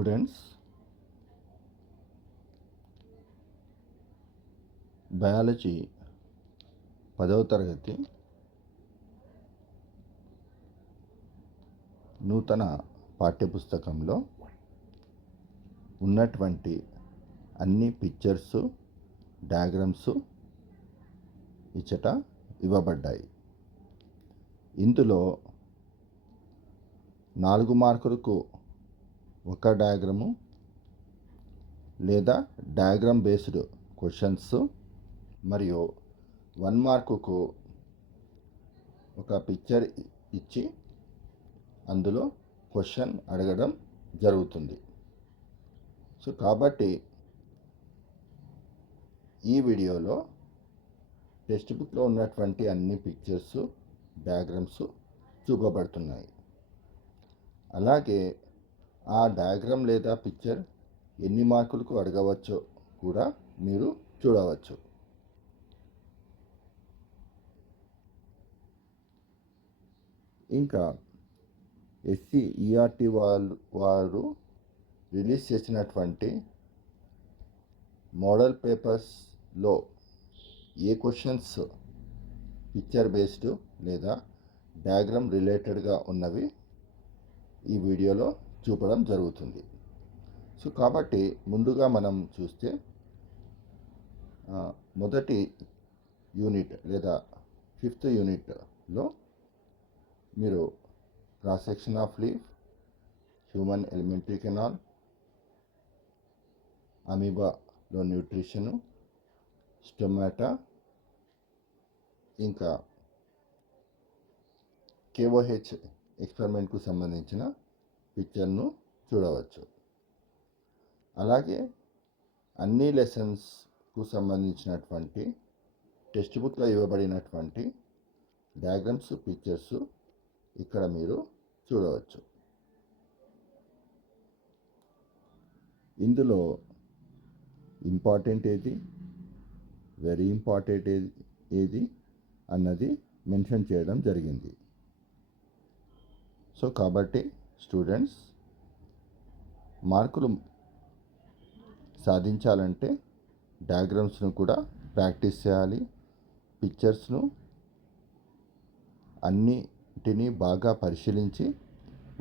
Students, biology 10వ తరగతి నూతన పాఠ్యపుస్తకంలో ఉన్నటువంటి అన్ని పిక్చర్స్, డయాగ్రమ్స్ ఇచ్చట ఇవ్వబడ్డాయి. ఇందులో 4 మార్కులకు ఒక డయాగ్రాము లేదా డయాగ్రామ్ బేస్డ్ క్వశ్చన్స్ మరియు 1 మార్కుకు ఒక పిక్చర్ ఇచ్చి అందులో క్వశ్చన్ అడగడం జరుగుతుంది. సో కాబట్టి ఈ వీడియోలో టెక్స్ట్ బుక్లో ఉన్నటువంటి అన్ని పిక్చర్స్, డయాగ్రామ్స్ చూపబడుతున్నాయి. అలాగే ఆ డయాగ్రామ్ లేదా పిక్చర్ ఎన్ని మార్కులకు అడగవచ్చో కూడా మీరు చూడవచ్చు. ఇంకా SCERT వారు రిలీజ్ చేసినటువంటి మోడల్ పేపర్స్లో ఏ క్వశ్చన్స్ పిక్చర్ బేస్డ్ లేదా డయాగ్రామ్ రిలేటెడ్గా ఉన్నవి ఈ వీడియోలో చూపడం జరుగుతుంది. సో కాబట్టి ముందుగా మనం చూస్తే మొదటి యూనిట్ లేదా 5th యూనిట్లో మీరు cross section of leaf, human elementary canal, అమీబాలో న్యూట్రిషను, స్టొమాటా, ఇంకా KOH ఎక్స్పెరిమెంట్కు సంబంధించిన పిక్చర్ను చూడవచ్చు. అలాగే అన్ని లెసన్స్కు సంబంధించినటువంటి టెక్స్ట్ బుక్లో ఇవ్వబడినటువంటి డయాగ్రామ్స్, పిక్చర్స్ ఇక్కడ మీరు చూడవచ్చు. ఇందులో ఇంపార్టెంట్ ఏది, వెరీ ఇంపార్టెంట్ ఏది అన్నది మెన్షన్ చేయడం జరిగింది. సో కాబట్టి స్టూడెంట్స్ మార్కులు సాధించాలంటే డయాగ్రామ్స్ను కూడా ప్రాక్టీస్ చేయాలి. పిక్చర్స్ను అన్నిటినీ బాగా పరిశీలించి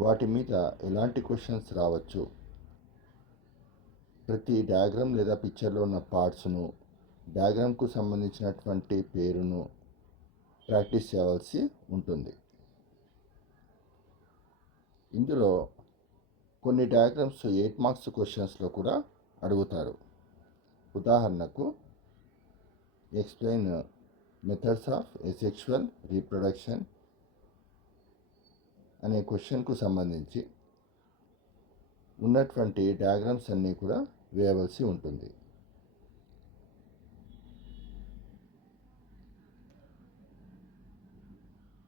వాటి మీద ఎలాంటి క్వశ్చన్స్ రావచ్చు, ప్రతి డయాగ్రామ్ లేదా పిక్చర్లో ఉన్న పార్ట్స్ను, డయాగ్రామ్కు సంబంధించినటువంటి పేరును ప్రాక్టీస్ చేయవలసి ఉంటుంది. ఇందులో కొన్ని డయాగ్రామ్స్ 8 మార్క్స్ క్వశ్చన్స్లో కూడా అడుగుతారు. ఉదాహరణకు explain methods of asexual reproduction అనే క్వశ్చన్కు సంబంధించి ఉన్నటువంటి డయాగ్రామ్స్ అన్నీ కూడా వేయవలసి ఉంటుంది.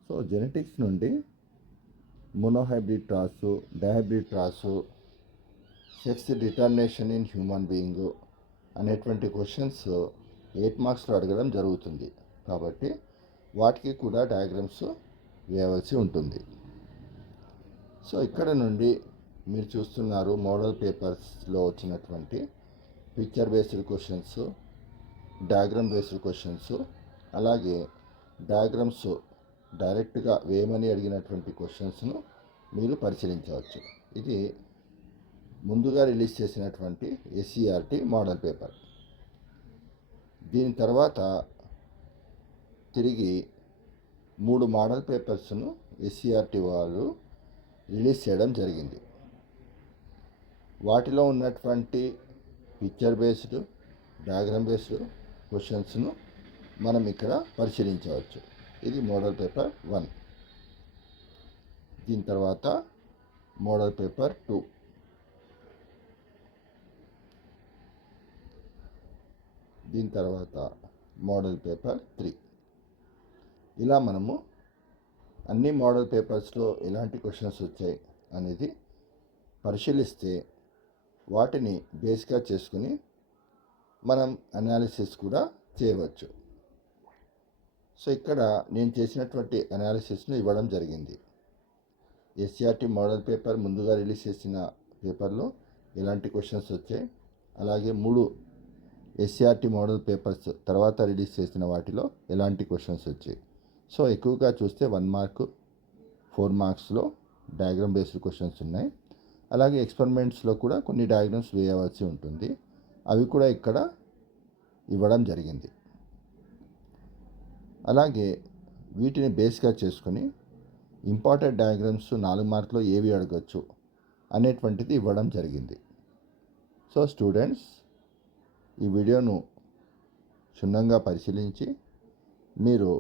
సో జెనెటిక్స్ నుండి మోనోహైబ్రిడ్ ట్రాసు, డైహైబ్రిడ్ ట్రాసు, sex determination in human being అనేటువంటి క్వశ్చన్స్ 8 మార్క్స్లో అడగడం జరుగుతుంది. కాబట్టి వాటికి కూడా డయాగ్రామ్స్ వేయవలసి ఉంటుంది. సో ఇక్కడ నుండి మీరు చూస్తున్నారు మోడల్ పేపర్స్లో వచ్చినటువంటి picture based questions, diagram based questions, అలాగే డయాగ్రామ్స్ డైరెక్ట్గా వేయమని అడిగినటువంటి క్వశ్చన్స్ను మీరు పరిశీలించవచ్చు. ఇది ముందుగా రిలీజ్ చేసినటువంటి SCERT మోడల్ పేపర్. దీని తర్వాత తిరిగి 3 మోడల్ పేపర్స్ను SCERT వాళ్ళు రిలీజ్ చేయడం జరిగింది. వాటిలో ఉన్నటువంటి పిక్చర్ బేస్డ్, డయాగ్రామ్ బేస్డ్ క్వశ్చన్స్ను మనం ఇక్కడ పరిశీలించవచ్చు. ఇది మోడల్ పేపర్ 1. దీని తర్వాత మోడల్ పేపర్ 2, దీని తర్వాత మోడల్ పేపర్ 3. ఇలా మనము అన్ని మోడల్ పేపర్స్లో ఎలాంటి క్వశ్చన్స్ వచ్చాయి అనేది పరిశీలిస్తే వాటిని బేస్గా చేసుకుని మనం అనాలిసిస్ కూడా చేయవచ్చు. సో ఇక్కడ నేను చేసినటువంటి అనాలిసిస్ను ఇవ్వడం జరిగింది. SCERT మోడల్ పేపర్ ముందుగా రిలీజ్ చేసిన పేపర్లో ఎలాంటి క్వశ్చన్స్ వచ్చాయి, అలాగే 3 ఎస్సీఆర్టీ మోడల్ పేపర్స్ తర్వాత రిలీజ్ చేసిన వాటిలో ఎలాంటి క్వశ్చన్స్ వచ్చాయి. సో ఎక్కువగా చూస్తే 1 మార్క్ 4 మార్క్స్లో డయాగ్రామ్ బేస్డ్ క్వశ్చన్స్ ఉన్నాయి. అలాగే ఎక్స్పెరిమెంట్స్లో కూడా కొన్ని డయాగ్రామ్స్ వేయవలసి ఉంటుంది. అవి కూడా ఇక్కడ ఇవ్వడం జరిగింది. అలాగే వీటిని బేస్గా చేసుకొని ఇంపార్టెంట్ డయాగ్రామ్స్ 4 మార్కులో ఏవి అడగచ్చు అనేటువంటిది ఇవ్వడం జరిగింది. సో స్టూడెంట్స్, ఈ వీడియోను క్షుణ్ణంగా పరిశీలించి మీరు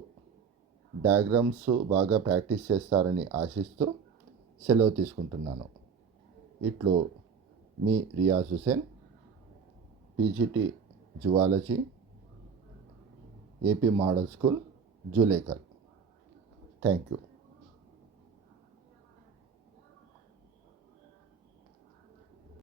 డయాగ్రామ్స్ బాగా ప్రాక్టీస్ చేస్తారని ఆశిస్తూ సెలవు తీసుకుంటున్నాను. ఇట్లు మీ Riyaz Hussain, PGT zoology, AP model school, Julekal. Thank you.